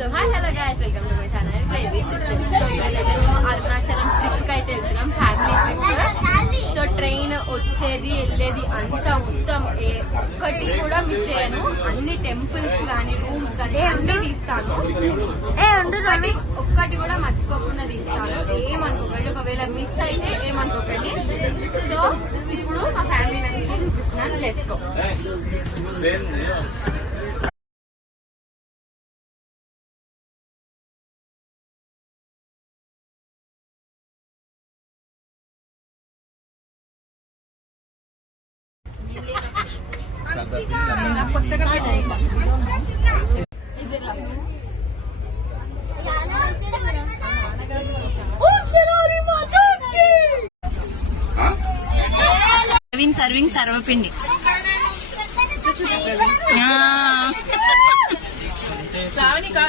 So hi hello guys, welcome to my channel crazy sisters. So ఈరోజు Arunachalam trip కి అయితే వెళ్తున్నాం, ఫ్యామిలీ ట్రిప్. సో ట్రైన్ వచ్చేది వెళ్ళేది అంతా మొత్తం ఒక్కటి కూడా మిస్ చేయను. అన్ని టెంపుల్స్ గానీ రూమ్స్ గానీ అన్ని తీస్తాను, ఒక్కటి కూడా మర్చిపోకుండా తీస్తాను. ఏమనుకోకండి, ఒకవేళ మిస్ అయితే ఏమనుకోకండి. సో ఇప్పుడు మా ఫ్యామిలీ మెంబర్కి చూపిస్తున్నాను, లెట్స్ గో. కొత్తగా సర్వింగ్ సర్వపిండి శ్రావణి